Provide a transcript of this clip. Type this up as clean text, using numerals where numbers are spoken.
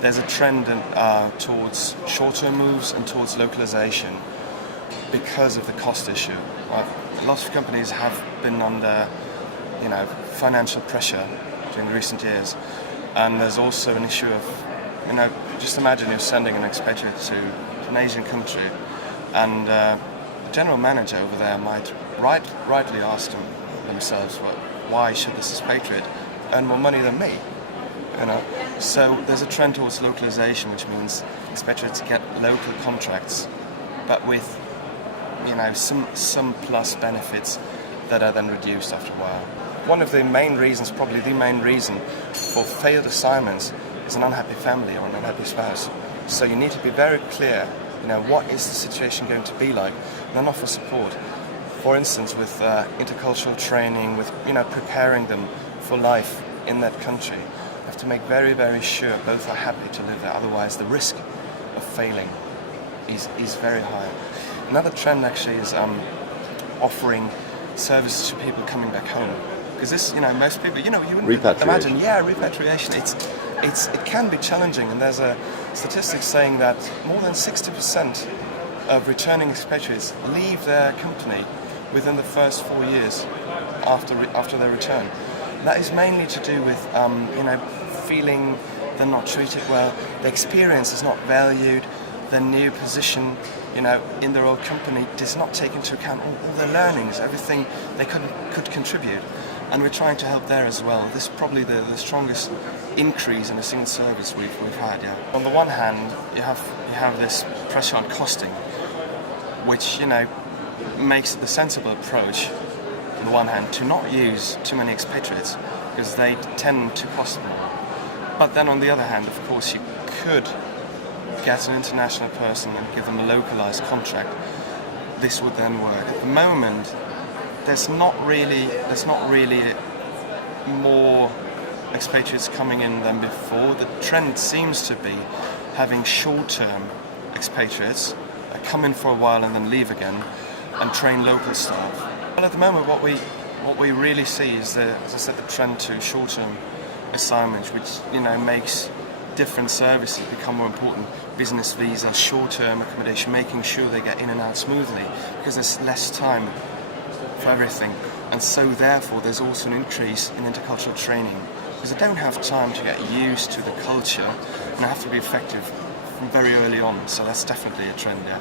there's a trend towards short-term moves and towards localization because of the cost issue. Right? Lots of companies have been under, financial pressure during the recent years, and there's also an issue of, just imagine you're sending an expatriate to an Asian country, and the general manager over there might rightly ask themselves, well, why should this expatriate earn more money than me? So there's a trend towards localization, which means expatriates get local contracts, but with some plus benefits that are then reduced after a while. One of the main reasons, probably the main reason for failed assignments is an unhappy family or an unhappy spouse. So you need to be very clear, what is the situation going to be like, and then offer support. For instance, with intercultural training, with preparing them for life in that country. You have to make very, very sure both are happy to live there. Otherwise, the risk of failing is very high. Another trend actually is offering services to people coming back home. Because this, most people, you wouldn't imagine, repatriation. It can be challenging, and there's a statistic saying that more than 60% of returning expatriates leave their company within the first 4 years after their return. That is mainly to do with feeling they're not treated well, the experience is not valued, their new position in their old company does not take into account all their learnings, everything they could contribute. And we're trying to help there as well. This is probably the strongest increase in a single service we've had. Yeah. On the one hand, you have this pressure on costing, which makes it the sensible approach. On the one hand, to not use too many expatriates because they tend to cost more. But then on the other hand, of course, you could get an international person and give them a localized contract. This would then work. At the moment, there's not really more expatriates coming in than before. The trend seems to be having short-term expatriates come in for a while and then leave again and train local staff. Well, at the moment, what we really see is as I said, the trend to short-term assignments, which makes different services become more important. Business visa, short-term accommodation, making sure they get in and out smoothly because there's less time for everything, and so therefore there's also an increase in intercultural training because they don't have time to get used to the culture and they have to be effective from very early on. So that's definitely a trend, yeah.